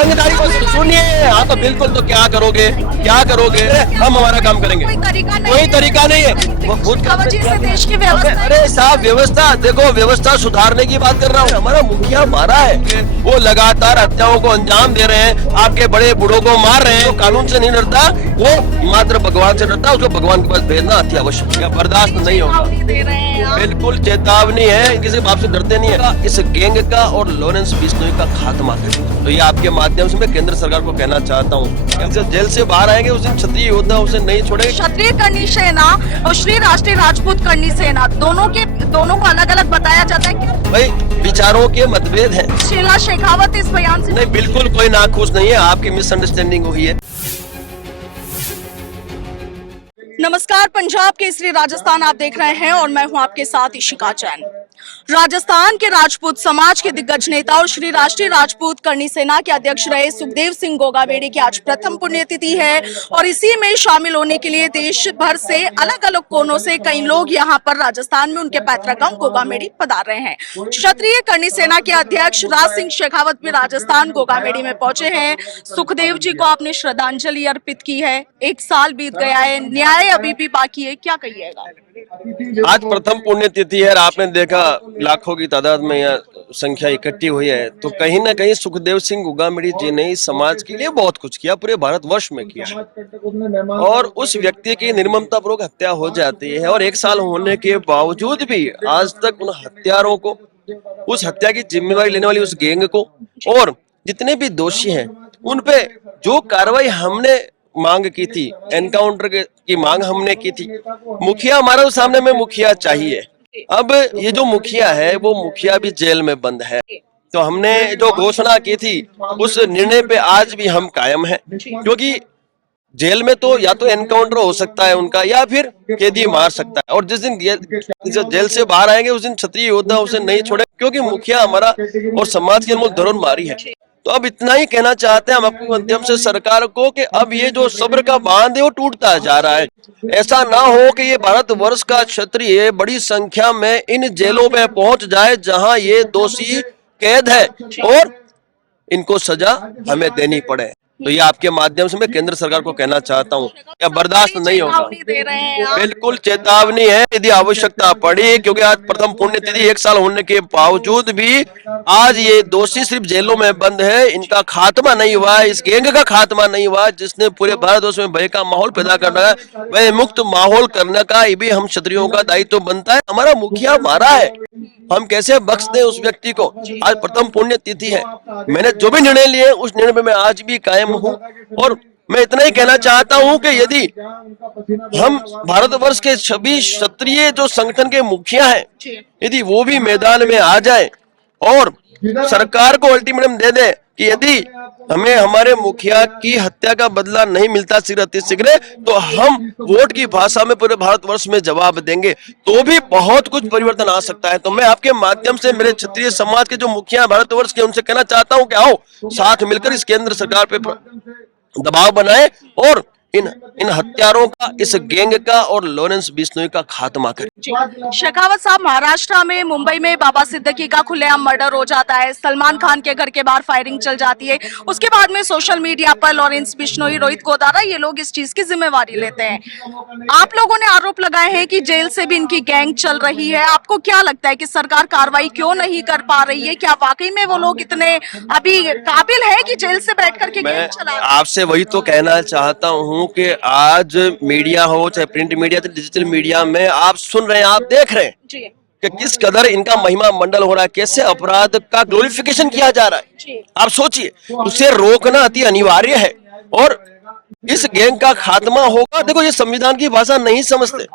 रंगदारी को सुनिए। हाँ तो बिल्कुल, तो क्या करोगे, क्या करोगे? हम हमारा काम करेंगे, कोई तरीका नहीं है। वो खुद से देश की व्यवस्था, अरे साहब व्यवस्था देखो, व्यवस्था सुधारने की बात कर रहा हूँ। हमारा मुखिया मारा है, वो लगातार हत्याओं को अंजाम दे रहे हैं, आपके बड़े बूढ़ों को मार रहे हैं। कानून से नहीं डरता, वो मात्र भगवान से डरता है। उसको भगवान के पास भेजना अति आवश्यक है, बर्दाश्त नहीं होगा। बिल्कुल चेतावनी है, किसी बाप से डरते नहीं है। इस गैंग का और लॉरेंस बिश्नोई का खात्मा करें। तो ये आपके माध्यम से मैं केंद्र सरकार को कहना चाहता हूँ, जेल से बाहर आएंगे उस दिन क्षत्रिय योद्धा उसे नहीं छोड़ेंगे। क्षत्रिय करनी सेना और श्री राष्ट्रीय राजपूत करनी सेना दोनों को अलग अलग बताया जाता है कि भाई विचारों के मतभेद हैं। शीला शेखावत इस बयान से नहीं, बिल्कुल कोई नाखुश नहीं है, आपकी मिसअंडरस्टैंडिंग हुई है। नमस्कार, पंजाब केसरी राजस्थान आप देख रहे हैं और मैं हूं आपके साथ इशिका जैन। राजस्थान के राजपूत समाज के दिग्गज नेता और श्री राष्ट्रीय राजपूत करनी सेना के अध्यक्ष रहे सुखदेव सिंह गोगावेड़ी की आज प्रथम पुण्यतिथि है और इसी में शामिल होने के लिए देश भर से अलग अलग कोनों से कई लोग यहां पर राजस्थान में उनके पैतृक गांव गोगावेड़ी पधार रहे हैं। क्षत्रिय करनी सेना के अध्यक्ष राज सिंह शेखावत भी राजस्थान गोगावेड़ी में पहुंचे हैं। सुखदेव जी को आपने श्रद्धांजलि अर्पित की है। 1 साल बीत गया है, न्याय अभी भी बाकी है, क्या कहिएगा? आज प्रथम पुण्यतिथि है और आपने देखा लाखों की तादाद में यह संख्या इकट्ठी हुई है। तो कहीं ना कहीं सुखदेव सिंह गोगावेड़ी जी ने इस समाज के लिए बहुत कुछ किया, पूरे भारतवर्ष में किया। और उस व्यक्ति की निर्ममतापूर्वक हत्या हो जाती है और 1 साल होने के बावजूद भी आज तक उन हत्यारों को, उस हत्या की जिम्मेवारी लेने वाली उस गैंग को और जितने भी दोषी हैं उन पे जो कार्रवाई हमने मांग की थी, एनकाउंटर की मांग हमने की थी। मुखिया हमारा सामने में मुखिया चाहिए। अब ये जो मुखिया है वो मुखिया भी जेल में बंद है। तो हमने जो घोषणा की थी उस निर्णय पे आज भी हम कायम हैं, क्योंकि जेल में तो या तो एनकाउंटर हो सकता है उनका या फिर कैदी मार सकता है। और जिस दिन जेल से बाहर आएंगे उस दिन क्षत्रिय योद्धा उसे नहीं छोड़े, क्योंकि मुखिया हमारा और समाज की अनमोल धरोहर मारी है। तो अब इतना ही कहना चाहते हैं हम अपने माध्यम से सरकार को कि अब ये जो सब्र का बांध है वो टूटता जा रहा है। ऐसा ना हो कि ये भारतवर्ष का क्षत्रिय बड़ी संख्या में इन जेलों में पहुंच जाए जहां ये दोषी कैद है और इनको सजा हमें देनी पड़े। तो ये आपके माध्यम से मैं केंद्र सरकार को कहना चाहता हूँ, क्या बर्दाश्त नहीं होगा। बिल्कुल चेतावनी है, यदि आवश्यकता पड़ी, क्योंकि आज प्रथम पुण्यतिथि 1 साल होने के बावजूद भी आज ये दोषी सिर्फ जेलों में बंद है। इनका खात्मा नहीं हुआ, इस गैंग का खात्मा नहीं हुआ जिसने पूरे भारतवर्ष में भय का माहौल पैदा करना है। भय मुक्त माहौल करने का ये भी हम क्षत्रियों का दायित्व बनता है। हमारा मुखिया मारा है, हम कैसे बख्श दें उस व्यक्ति को। आज प्रथम पुण्यतिथि है, मैंने जो भी निर्णय लिए उस निर्णय में मैं आज भी कायम हूँ। और मैं इतना ही कहना चाहता हूँ कि यदि हम भारतवर्ष के सभी क्षत्रिय जो संगठन के मुखिया हैं, यदि वो भी मैदान में आ जाए और सरकार को अल्टीमेटम दे दे कि यदि हमें हमारे मुखिया की हत्या का बदला नहीं मिलता शीघ्र, तो हम वोट की भाषा में पूरे भारतवर्ष में जवाब देंगे, तो भी बहुत कुछ परिवर्तन आ सकता है। तो मैं आपके माध्यम से मेरे क्षत्रिय समाज के जो मुखिया भारतवर्ष के उनसे कहना चाहता हूं कि आओ साथ मिलकर इस केंद्र सरकार पे दबाव बनाए और इन हत्यारों का, इस गैंग का और लॉरेंस बिश्नोई का खात्मा करें। शेखावत साहब, महाराष्ट्र में मुंबई में बाबा सिद्दीकी का खुलेआम मर्डर हो जाता है, सलमान खान के घर के बाहर फायरिंग चल जाती है, उसके बाद में सोशल मीडिया पर लॉरेंस बिश्नोई, रोहित गोदारा, ये लोग इस चीज की जिम्मेवारी लेते हैं। आप लोगों ने आरोप लगाए हैं कि जेल से भी इनकी गैंग चल रही है। आपको क्या लगता है कि सरकार कार्रवाई क्यों नहीं कर पा रही है? क्या वाकई में वो लोग इतने अभी काबिल है कि जेल से बैठ करके गैंग चला? आपसे वही तो कहना चाहता हूँ कि आज मीडिया हो चाहे प्रिंट मीडिया, डिजिटल मीडिया में आप सुन रहे हैं, आप देख रहे हैं कि किस कदर इनका महिमा मंडल हो रहा है, कैसे अपराध का ग्लोरिफिकेशन किया जा रहा है। आप सोचिए, उसे रोकना अति अनिवार्य है और इस गैंग का खात्मा होगा। देखो, ये संविधान की भाषा नहीं समझते,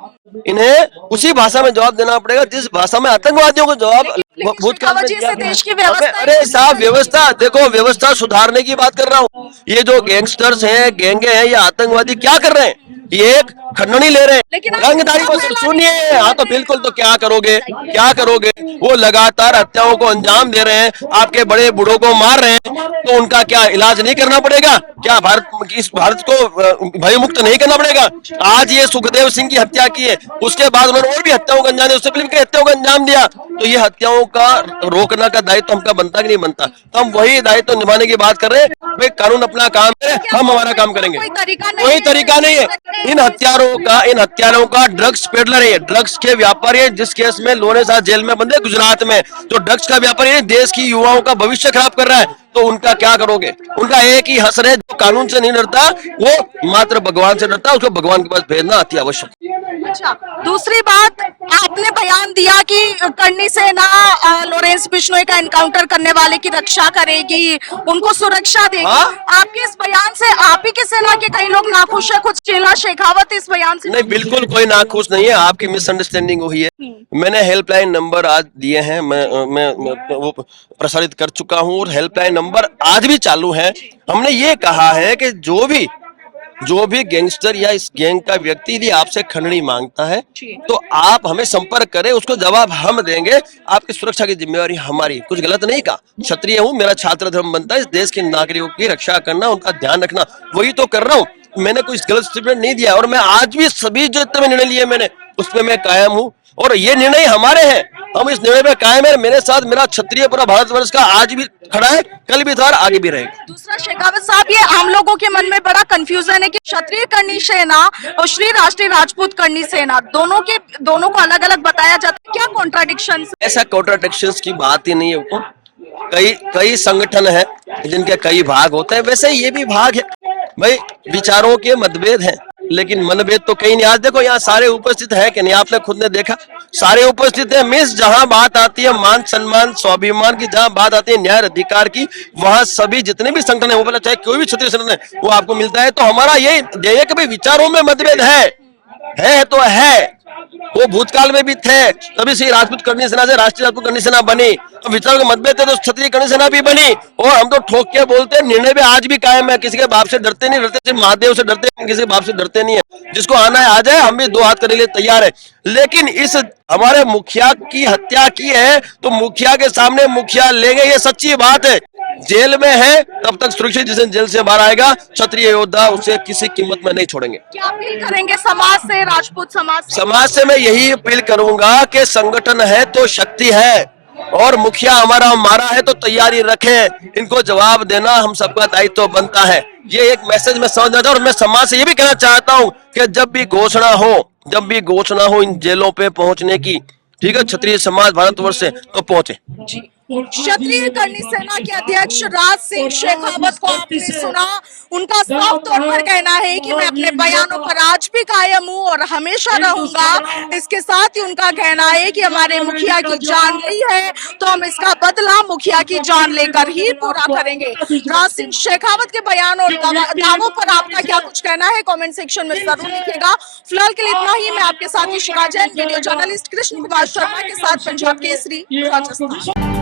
इन्हें उसी भाषा में जवाब देना पड़ेगा जिस भाषा में आतंकवादियों को जवाब भूतकाल में दिया गया। अरे साहब व्यवस्था देखो, व्यवस्था सुधारने की बात कर रहा हूँ। ये जो गैंगस्टर्स हैं, गैंगे हैं, ये आतंकवादी क्या कर रहे हैं? ये एक खंडनी ले रहे हैं। रंगदारी को सुनिए। हाँ तो बिल्कुल, तो क्या करोगे, क्या करोगे? वो लगातार हत्याओं को अंजाम दे रहे हैं, आपके बड़े बूढ़ों को मार रहे हैं, तो उनका क्या इलाज नहीं करना पड़ेगा? क्या इस भारत को भय मुक्त नहीं करना पड़ेगा? आज ये सुखदेव सिंह की हत्या की है, उसके बाद उन्होंने और भी हत्याओं को अंजाम दिया, उससे पहले हत्याओं को अंजाम दिया। तो ये हत्याओं का रोकना का दायित्व हमका बनता कि नहीं बनता? तो हम वही दायित्व निभाने की बात कर रहे हैं। भाई कानून अपना काम करे, हम हमारा काम करेंगे। कोई तरीका नहीं है। इन हत्यारों का ड्रग्स पेडलर है, ड्रग्स के व्यापारी है। जिस केस में लोने साथ जेल में बंदे गुजरात में, तो ड्रग्स का व्यापारी है, देश की युवाओं का भविष्य खराब कर रहा है, तो उनका क्या करोगे? उनका एक ही हसर है, जो कानून से नहीं डरता वो मात्र भगवान से डरता है, उसको भगवान के पास भेजना अति आवश्यक। अच्छा, दूसरी बात, आपने बयान दिया कि करनी सेना लॉरेंस बिश्नोई का एनकाउंटर करने वाले की रक्षा करेगी, उनको सुरक्षा देगी। आपके इस बयान से आप ही की सेना के कई लोग नाखुश है, खुद शीला शेखावत इस बयान से नहीं, बिल्कुल कोई नाखुश नहीं है, आपकी मिसअंडरस्टैंडिंग हुई है। मैंने हेल्पलाइन नंबर आज दिए हैं, मैं वो प्रसारित कर चुका हूं, और हेल्पलाइन नंबर आज भी चालू है। हमने ये कहा है कि जो भी गैंगस्टर या इस गैंग का व्यक्ति यदि आपसे खंडनी मांगता है तो आप हमें संपर्क करें, उसको जवाब हम देंगे। आपकी सुरक्षा की जिम्मेवारी हमारी। कुछ गलत नहीं कहा, क्षत्रिय हूँ, मेरा छात्र धर्म बनता है इस देश के नागरिकों की रक्षा करना, उनका ध्यान रखना, वही तो कर रहा हूँ। मैंने कोई गलत स्टेटमेंट नहीं दिया, और मैं आज भी सभी जो इतने निर्णय लिए मैंने उसमें मैं कायम हूँ, और ये निर्णय हमारे हैं, हम इस निर्णय पे कायम है। मेरे साथ मेरा क्षत्रिय पूरा भारतवर्ष का आज भी खड़ा है, कल भी था और आगे भी रहेगा। दूसरा, शेखावत साहब, ये आम लोगों के मन में बड़ा कंफ्यूजन है कि क्षत्रिय करनी सेना और श्री राष्ट्रीय राजपूत करनी सेना दोनों को अलग अलग बताया जाता है, क्या कॉन्ट्राडिक्शन? ऐसा कॉन्ट्राडिक्शन की बात ही नहीं है। कई संगठन है जिनके कई भाग होते हैं, वैसे ये भी भाग है भाई। विचारों के मतभेद हैं, लेकिन मनभेद तो कहीं नहीं। आज देखो यहाँ सारे उपस्थित है कि नहीं, आपने खुद ने देखा, सारे उपस्थित हैं। मिस जहां बात आती है मान सम्मान स्वाभिमान की, जहां बात आती है न्याय अधिकार की, वहां सभी जितने भी संगठन है, वो बोला चाहे कोई भी क्षेत्रीय संगठन है, वो आपको मिलता है। तो हमारा यही ध्येय है कि भाई विचारों में मतभेद है तो है, वो भूतकाल में भी थे, तभी से राजपूत करनी सेना से राष्ट्रीय राजपूत करनी सेना बनी। तो विचारों के मतभेद थे तो क्षत्रिय करनी सेना भी बनी, और हम तो ठोक के बोलते हैं, निर्णय पे आज भी कायम है। किसी के बाप से डरते नहीं, सिर्फ महादेव से डरते हैं, किसी के बाप से डरते नहीं है। जिसको आना है आ जाए, हम भी दो हाथ करने के लिए तैयार है। लेकिन इस हमारे मुखिया की हत्या की है, तो मुखिया के सामने मुखिया लेंगे, ये सच्ची बात है। जेल में है तब तक सुरक्षित, जिस दिन जेल से बाहर आएगा क्षत्रिय योद्धा उसे किसी कीमत में नहीं छोड़ेंगे। क्या अपील करेंगे समाज से, राजपूत समाज से? मैं यही अपील करूंगा कि संगठन है तो शक्ति है, और मुखिया हमारा है तो तैयारी रखें। इनको जवाब देना हम सबका दायित्व बनता है। ये एक मैसेज मैं समझना चाहता हूं, और मैं समाज से ये भी कहना चाहता हूं कि जब भी घोषणा हो इन जेलों पे पहुंचने की, ठीक है, क्षत्रिय समाज भारतवर्ष से तो पहुंचे। क्षत्रिय करनी सेना के अध्यक्ष राज सिंह शेखावत को आपने सुना। उनका साफ तौर पर कहना है कि मैं अपने बयानों पर आज भी कायम हूं और हमेशा रहूंगा। इसके साथ ही उनका कहना है कि हमारे मुखिया की जान ली है तो हम इसका बदला मुखिया की जान लेकर ही पूरा करेंगे। राज सिंह शेखावत के बयान और दावों पर आपका क्या कुछ कहना है, कमेंट सेक्शन में जरूर लिखिएगा। फिलहाल के लिए इतना ही। मैं आपके साथ इशिका जैन, वीडियो जर्नलिस्ट कृष्ण कुमार शर्मा के साथ, पंजाब केसरी, राजस्थान।